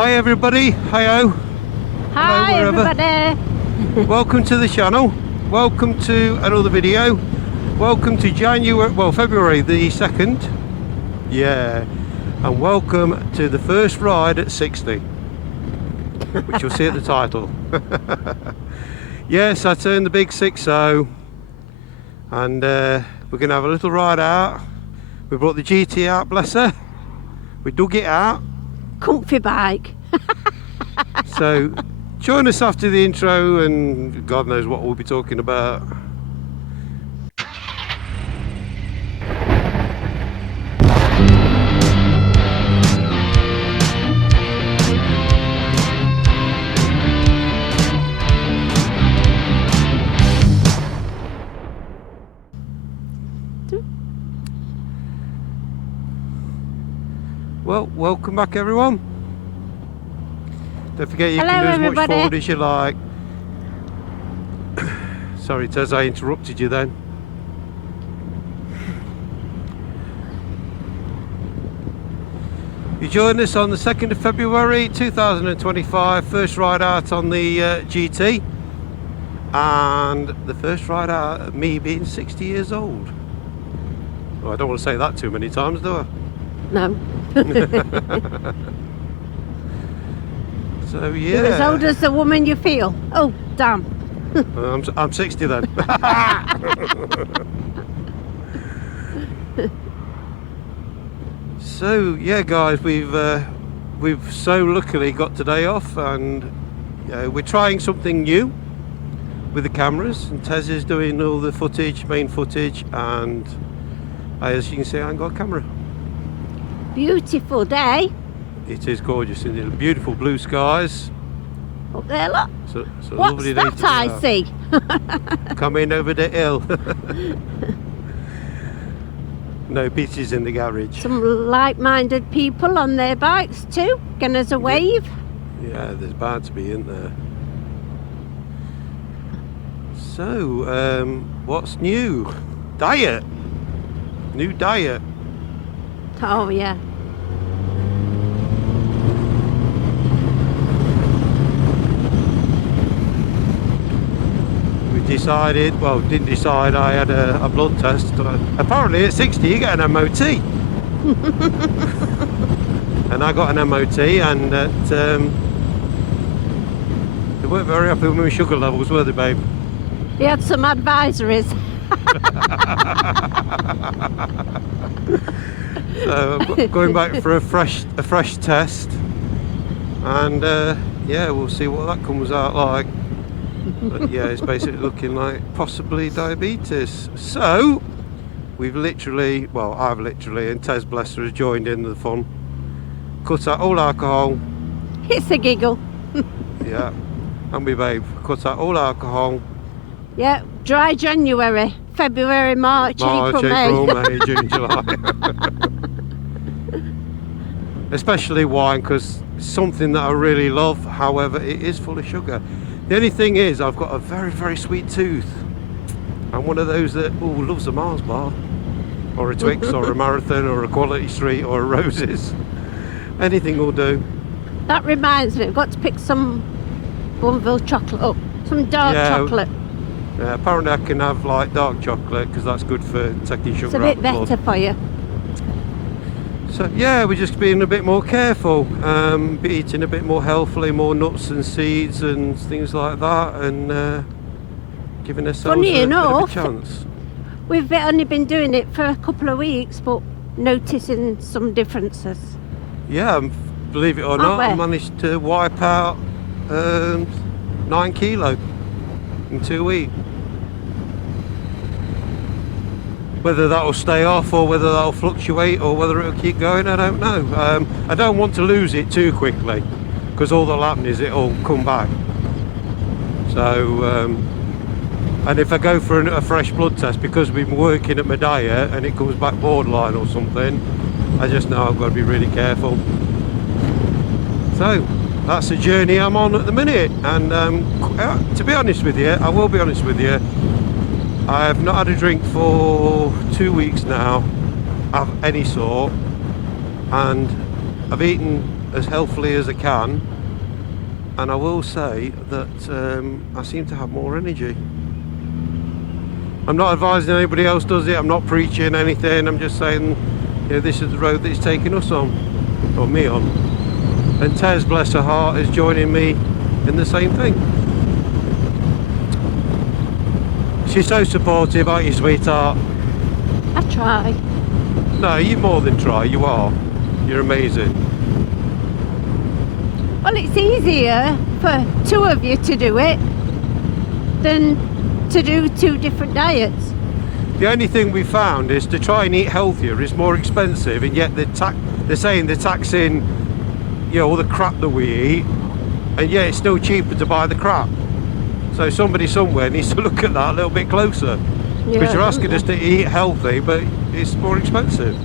Hi everybody, hi-oh. Hi Hello, everybody. Welcome to the channel. Welcome to another video. Welcome to February the 2nd. Yeah. And welcome to the first ride at 60. Which you'll see at the title. Yes, I turned the big 60 and we're going to have a little ride out. We brought the GT out, bless her. We dug it out. Comfy bike. So join us after the intro and God knows what we'll be talking about. Well, welcome back everyone. Don't forget you can do as much forward as you like. Sorry Tez, I interrupted you then. You joined us on the 2nd of February 2025, first ride out on the GT, and the first ride out of me being 60 years old. Oh, I don't want to say that too many times, do I? No. So yeah. You're as old as the woman you feel. Oh, damn. I'm 60 then. So yeah, guys, we've so luckily got today off, and we're trying something new with the cameras. And Tez is doing all the footage, main footage, and as you can see, I ain't got a camera. Beautiful day. It is gorgeous, isn't it? Beautiful blue skies. Up there, look. So What's lovely day that I see? Coming over the hill. No pieces in the garage. Some like-minded people on their bikes too. Giving us a wave. Yeah, there's bound to be, isn't there? So, what's new? Diet. New diet. Oh yeah. Decided, well, didn't decide, I had a blood test. Apparently at 60 you get an MOT. And I got an MOT, and they weren't very happy with my sugar levels, were they, babe? He had some advisories. So I'm going back for a fresh test, and yeah, we'll see what that comes out like. But yeah, it's basically looking like possibly diabetes. So we've literally, well, I've literally, and Tez, bless her, has joined in the fun, cut out all alcohol. It's a giggle. Yeah, and we, babe, cut out all alcohol. Yeah, dry January, February, March, April, May, June, July. Especially wine, because it's something that I really love. However, it is full of sugar. The only thing is, I've got a very, very sweet tooth. I'm one of those that loves a Mars bar, or a Twix, or a Marathon, or a Quality Street, or a Roses. Anything will do. That reminds me, I've got to pick some Bournville chocolate up, some dark chocolate. Yeah, apparently I can have like dark chocolate because that's good for taking sugar out of the blood. It's a bit better for you. So yeah, we're just being a bit more careful, be eating a bit more healthily, more nuts and seeds and things like that, and giving ourselves a bit of a chance. We've only been doing it for a couple of weeks, but noticing some differences. Yeah, believe it or not, I managed to wipe out 9 kilo in 2 weeks. Whether that'll stay off or whether that'll fluctuate or whether it'll keep going, I don't know. I don't want to lose it too quickly, because all that'll happen is it'll come back. So, and if I go for a fresh blood test, because we've been working at my diet and it comes back borderline or something, I just know I've got to be really careful. So, that's the journey I'm on at the minute. And to be honest with you, I will be honest with you, I have not had a drink for 2 weeks now of any sort, and I've eaten as healthily as I can, and I will say that I seem to have more energy. I'm not advising anybody else does it, I'm not preaching anything, I'm just saying, you know, this is the road that it's taking us on, or me on. And Tez, bless her heart, is joining me in the same thing. She's so supportive, aren't you, sweetheart? I try. No, you more than try, you are. You're amazing. Well, it's easier for two of you to do it than to do two different diets. The only thing we found is to try and eat healthier is more expensive, and yet they're saying they're taxing, you know, all the crap that we eat, and yet it's still cheaper to buy the crap. So somebody somewhere needs to look at that a little bit closer, because you're asking us to eat healthy, but it's more expensive.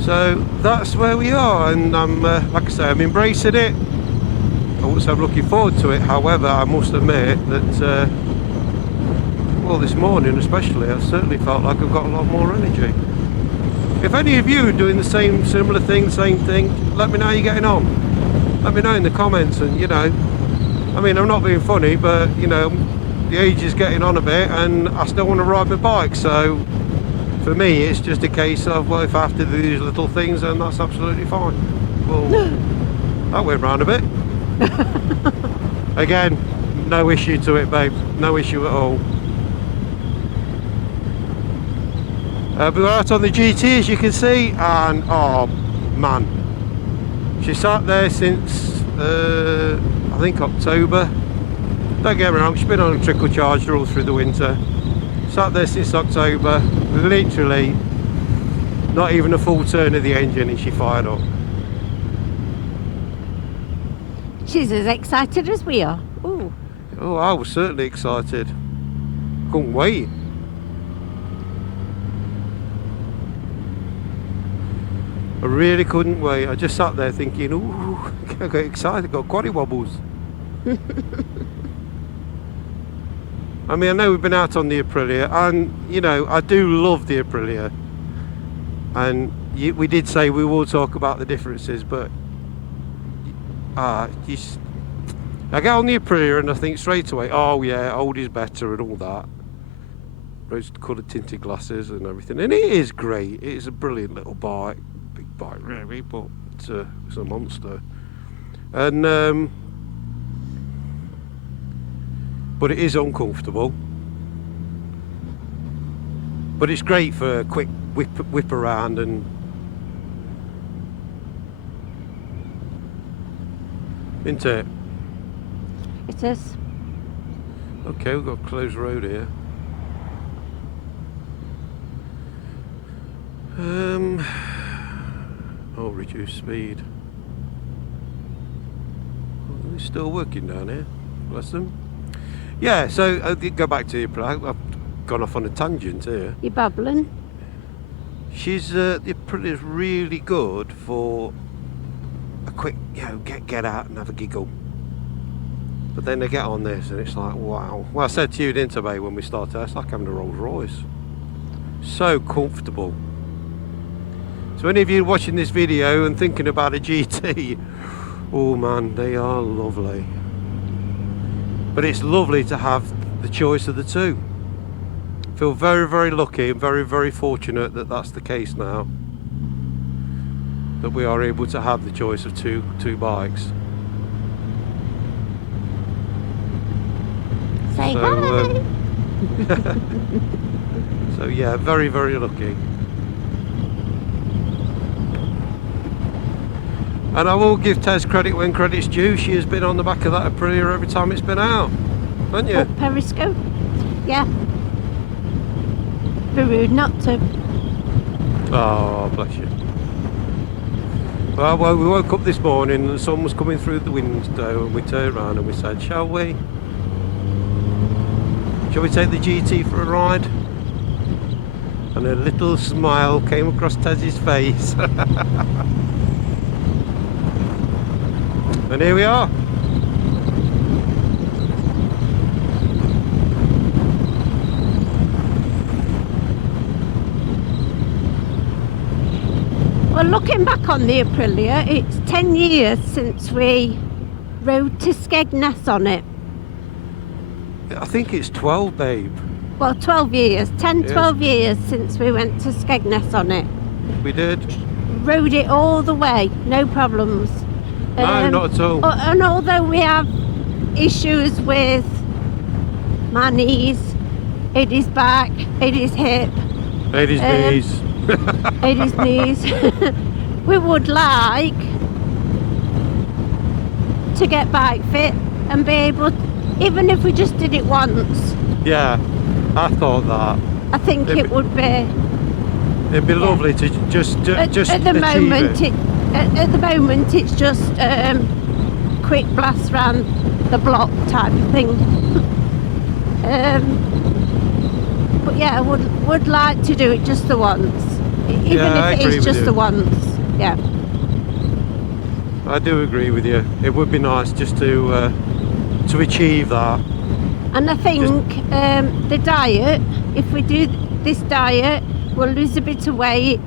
So that's where we are, and I'm, like I say, I'm embracing it. I wouldn't say I'm looking forward to it. However, I must admit that, well, this morning especially, I certainly felt like I've got a lot more energy. If any of you are doing the similar thing, same thing, let me know how you're getting on. Let me know in the comments, and you know, I mean, I'm not being funny, but you know, the age is getting on a bit, and I still want to ride my bike. So for me, it's just a case of, well, if I have to do these little things, then that's absolutely fine. Well, that went round a bit. Again, no issue to it, babe. No issue at all. We're out on the GT, as you can see, and oh man, she sat there since I think October. Don't get me wrong, she's been on a trickle charger all through the winter. Sat there since October, literally not even a full turn of the engine and she fired up. She's as excited as we are. Ooh. Oh, I was certainly excited. Couldn't wait. I really couldn't wait. I just sat there thinking, ooh, I got excited, got quaddy wobbles. I mean, I know we've been out on the Aprilia, and you know, I do love the Aprilia, and we did say we will talk about the differences, but I get on the Aprilia and I think straight away, oh yeah, old is better and all that, rose coloured tinted glasses and everything, and it is great. It is a brilliant little bike, big bike really, but it's a monster, and but it is uncomfortable, but it's great for a quick whip around. And isn't it? It is. Okay, we've got a closed road here. Oh, reduce speed. Oh, they're still working down here, bless them. Yeah, so go back to the I've gone off on a tangent here. You're babbling. She's the Aprilia's really good for a quick, you know, get out and have a giggle. But then they get on this and it's like, wow. Well, I said to you, didn't I, babe, when we started, it's like having a Rolls Royce. So comfortable. So any of you watching this video and thinking about a GT, oh man, they are lovely. But it's lovely to have the choice of the two. I feel very, very lucky and very, very fortunate that that's the case now. That we are able to have the choice of two bikes. Say So, hi. So yeah, very, very lucky. And I will give Tez credit when credit's due. She has been on the back of that Aprilia every time it's been out, haven't you? Oh, Periscope. Yeah. Be rude not to. Oh, bless you. Well, we woke up this morning and the sun was coming through the window, and we turned around and we said, shall we? Shall we take the GT for a ride? And a little smile came across Tez's face. And here we are. Well, looking back on the Aprilia, it's 10 years since we rode to Skegness on it. I think it's 12, babe. Well, 12 years, 10, Yes. 12 years since we went to Skegness on it. We did. Rode it all the way, no problems. No, not at all. And although we have issues with my knees, Eddie's back, Eddie's hip, Ladies' knees. Eddie's knees, we would like to get bike fit and be able, even if we just did it once, Yeah, I thought that. I think It'd it would be. It'd be lovely to just At the achieve moment, it. at the moment, it's just quick blast round the block type of thing. But yeah, I would like to do it just the once, even Yeah, I if it agree is with just you. the once. Yeah. I do agree with you. It would be nice just to achieve that. And I think the diet, if we do this diet, we'll lose a bit of weight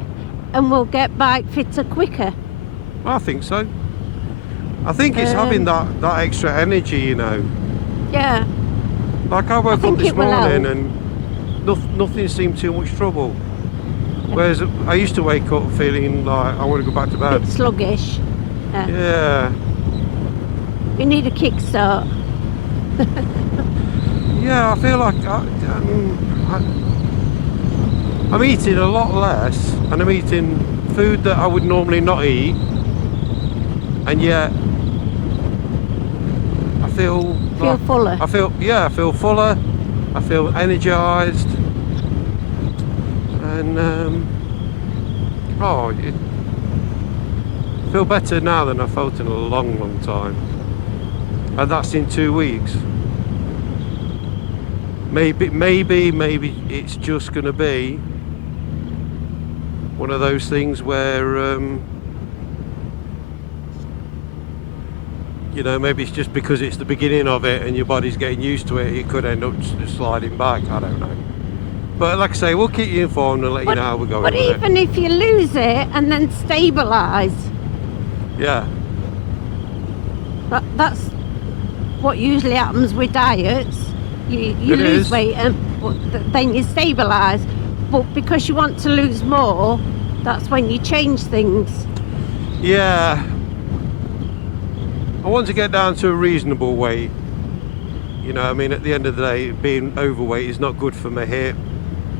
and we'll get bike fitter quicker. I think so. I think it's having that extra energy, you know. Yeah. Like I woke up think this it will morning help. and nothing seemed too much trouble. Whereas I used to wake up feeling like I want to go back to A bed. bit sluggish. Yeah. Yeah. We need a kickstart. Yeah, I feel like I'm eating a lot less, and I'm eating food that I would normally not eat, and yet I feel Feel fuller. I feel fuller. I feel energised, and I feel better now than I felt in a long time, and that's in 2 weeks. Maybe it's just going to be one of those things where, you know, maybe it's just because it's the beginning of it and your body's getting used to it, it could end up sliding back. I don't know. But like I say, we'll keep you informed and let you know how we're going But with even if you lose it and then stabilise, it. Yeah, that's what usually happens with diets. You It lose is. weight and then you stabilise. But because you want to lose more, that's when you change things. yeah. I want to get down to a reasonable weight. You know, I mean, at the end of the day, being overweight is not good for my hip.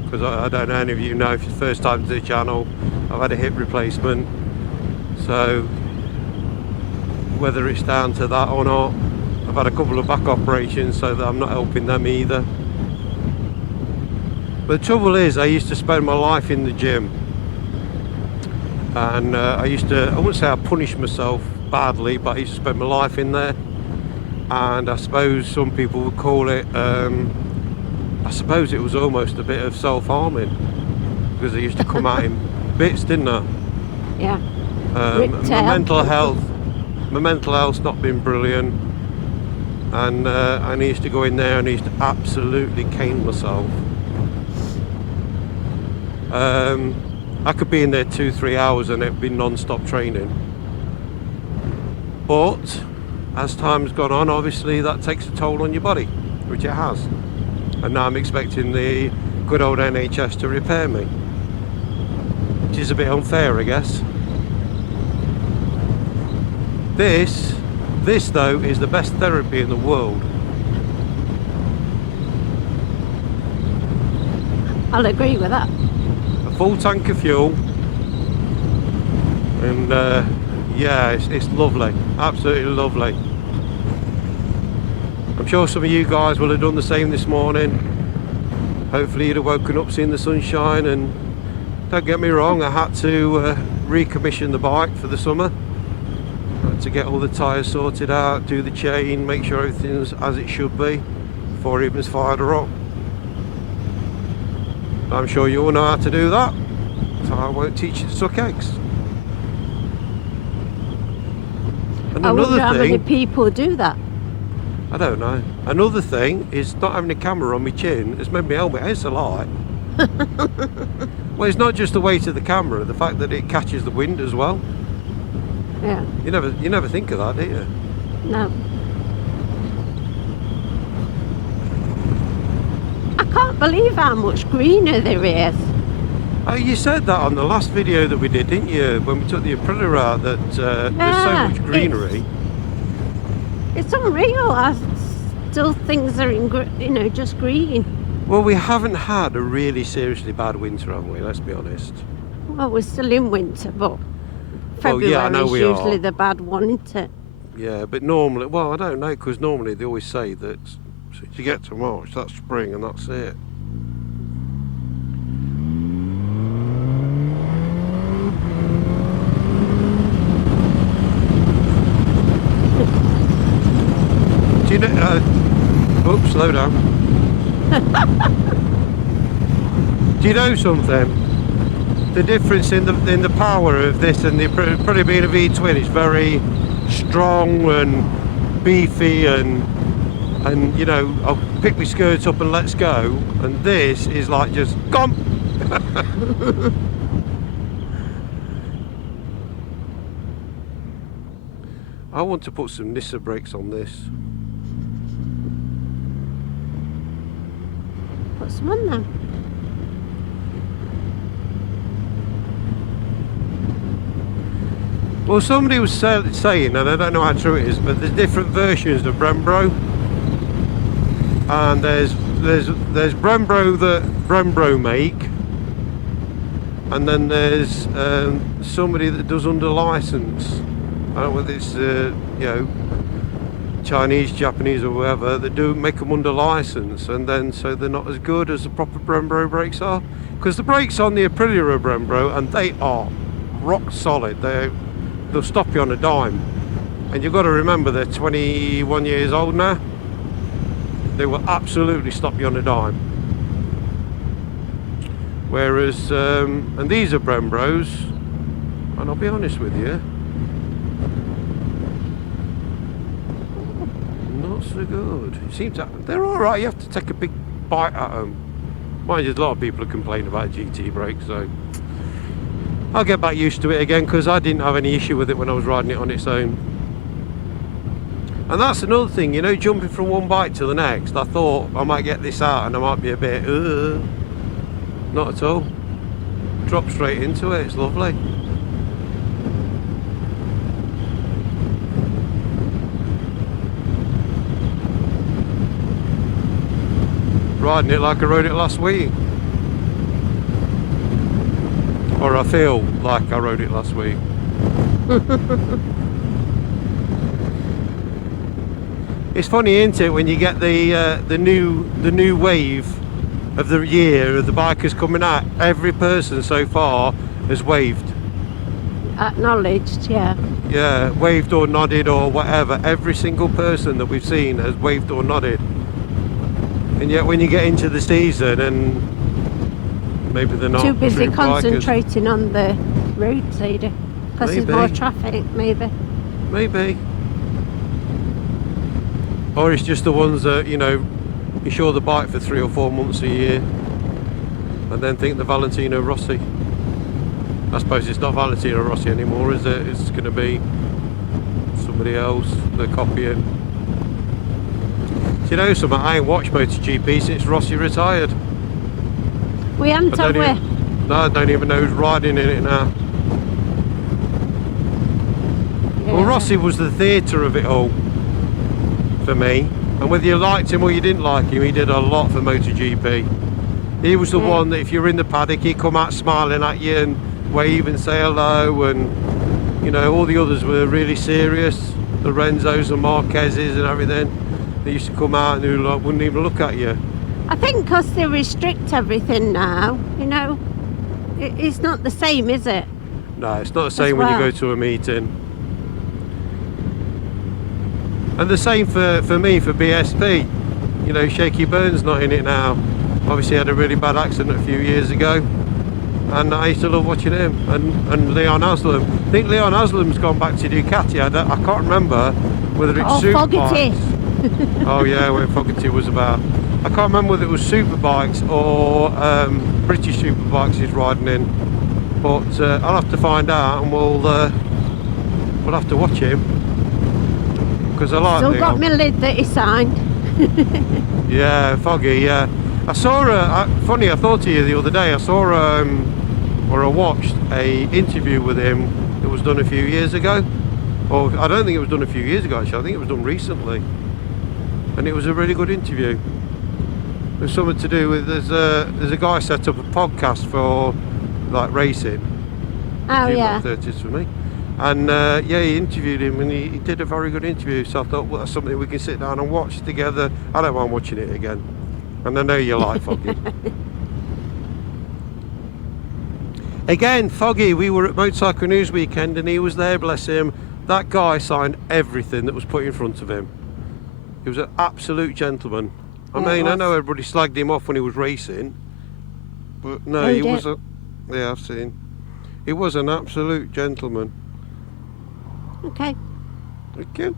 Because I don't know any of you know, if it's the first time to the channel, I've had a hip replacement. So, whether it's down to that or not, I've had a couple of back operations, so that I'm not helping them either. But the trouble is, I used to spend my life in the gym. And I wouldn't say I punished myself badly, but I used to spend my life in there. And I suppose some people would call it, I suppose it was almost a bit of self-harming, because I used to come out in bits, didn't I? Yeah. My Ripped out. my mental health's not been brilliant, and I used to go in there and I used to absolutely cane myself. I could be in there 2-3 hours and it'd be non-stop training. But as time's gone on, obviously that takes a toll on your body, which it has. And now I'm expecting the good old NHS to repair me, which is a bit unfair, I guess. This though is the best therapy in the world. I'll agree with that. A full tank of fuel, and yeah, it's lovely, absolutely lovely. I'm sure some of you guys will have done the same this morning. Hopefully you'd have woken up seeing the sunshine, and don't get me wrong, I had to recommission the bike for the summer. I had to get all the tyres sorted out, do the chain, make sure everything's as it should be before I even fired her up. I'm sure you all know how to do that, so I won't teach you to suck eggs. And I wonder another how many thing, people do that. I don't know. Another thing is not having a camera on my chin has made my helmet head so light. Well, it's not just the weight of the camera, the fact that it catches the wind as well. Yeah. You never think of that, do you? No. I can't believe how much greener there is. Oh, you said that on the last video that we did, didn't you? When we took the Aprilia out, that there's so Yeah, much greenery. It's unreal. I still things are in, just green. Well, we haven't had a really seriously bad winter, have we? Let's be honest. Well, we're still in winter, but Well, February yeah, I know is we usually are. the bad one, isn't it? Yeah, but normally, well, I don't know, because normally they always say that since you get to March, that's spring and that's it. Do you know? Oops, slow down. Do you know something? The difference in the power of this and the probably being a V-twin is very strong and beefy and you know, I'll pick my skirts up and let's go. And this is like just come. I want to put some Nissa brakes on this. Put some on them. Well, somebody was saying, and I don't know how true it is, but there's different versions of Brembo, and there's Brembo that Brembo make, and then there's somebody that does under license. I don't know whether it's you know, Chinese, Japanese, or whoever that do make them under license, and then so they're not as good as the proper Brembo brakes are, because the brakes on the Aprilia are Brembo, and they are rock solid. They'll stop you on a dime, and you've got to remember they're 21 years old now. They will absolutely stop you on a dime. Whereas, and these are Brembos, and I'll be honest with you, not so good. It seems that they're all right. You have to take a big bite at them. Mind you, a lot of people are complaining about GT brakes, so I'll get back used to it again, because I didn't have any issue with it when I was riding it on its own. And that's another thing, you know, jumping from one bike to the next. I thought I might get this out and I might be a bit, not at all. Drop straight into it, it's lovely. Riding it like I rode it last week. Or I feel like I rode it last week. It's funny, isn't it, when you get the new wave of the year of the bikers coming out. Every person so far has waved. Acknowledged, yeah. Yeah, waved or nodded or whatever. Every single person that we've seen has waved or nodded. And yet when you get into the season and maybe they're not too busy true bikers. concentrating on the road side, because there's more traffic, maybe. Maybe. Or it's just the ones that, you know, insure the bike for 3 or 4 months a year and then think the Valentino Rossi. I suppose it's not Valentino Rossi anymore, is it? It's going to be somebody else they're copying. Do you know something? I ain't watched MotoGP since Rossi retired. We haven't, have we? No, I don't even know who's riding in it now. Yeah. Well, Rossi was the theatre of it all for me, and whether you liked him or you didn't like him, he did a lot for MotoGP. He was the one that if you were in the paddock, he'd come out smiling at you and wave and say hello, and you know, all the others were really serious, the Renzos and Marquezes and everything. They used to come out and who wouldn't even look at you. I think because they restrict everything now, you know, it's not the same, is it? No, it's not the same when you go to a meeting. And the same for me, for BSP. You know, Shaky Burns not in it now. Obviously had a really bad accident a few years ago. And I used to love watching him. And Leon Haslam. I think Leon Haslam's gone back to Ducati. I can't remember whether it's Fogarty. Oh yeah, where Fogarty was about. I can't remember whether it was Superbikes or British Superbikes he's riding in, but I'll have to find out, and we'll have to watch him because I like Still the got my lid that he signed. yeah, Foggy. Yeah, I saw funny. I thought of you the other day. I saw or I watched a interview with him that was done a few years ago. Or I don't think it was done a few years ago. Actually, I think it was done recently, and it was a really good interview. There's something to do with there's a guy set up a podcast for like racing. Oh yeah. 30s for me. And yeah, he interviewed him, and he did a very good interview. So I thought, well, that's something we can sit down and watch together. I don't mind watching it again, and I know you like Foggy. Again, Foggy, we were at Motorcycle News Weekend, and he was there. Bless him. That guy signed everything that was put in front of him. He was an absolute gentleman. I mean, I know everybody slagged him off when he was racing, but no, he was a. Yeah, I've seen. He was an absolute gentleman. Okay. Thank you.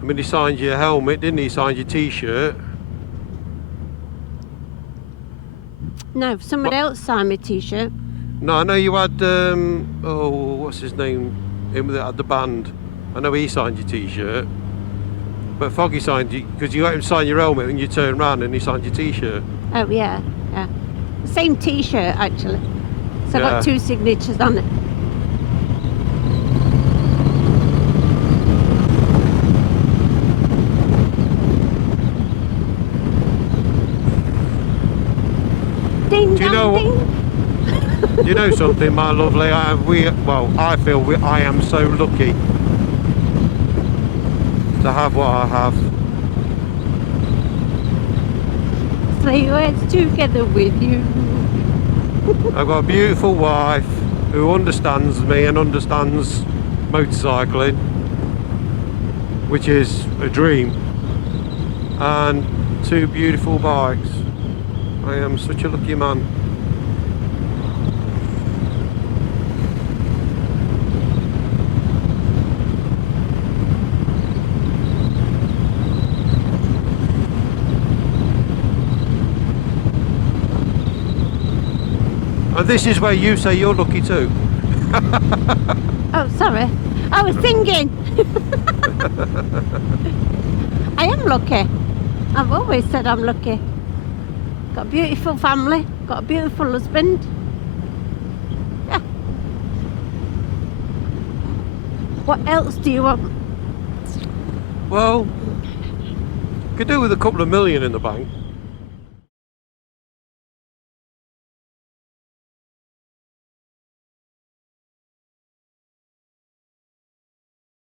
I mean, he signed your helmet, didn't he? He signed your T-shirt. No, somebody else signed my T-shirt. No, I know you had. Oh, what's his name? Him that had the band. I know he signed your T-shirt. But Foggy signed you because you got him to sign your helmet and you turned round and he signed your T-shirt. Oh yeah, yeah. Same T-shirt actually. So I got 2 signatures on it. Ding Do you know dong, what? Do you know something, my lovely? I feel I am so lucky to have what I have. Three words together with you. I've got a beautiful wife who understands me and understands motorcycling, which is a dream, and 2 beautiful bikes. I am such a lucky man. And this is where you say you're lucky too. Oh, sorry. I was singing. I am lucky. I've always said I'm lucky. Got a beautiful family. Got a beautiful husband. Yeah. What else do you want? Well, could do with a couple of million in the bank.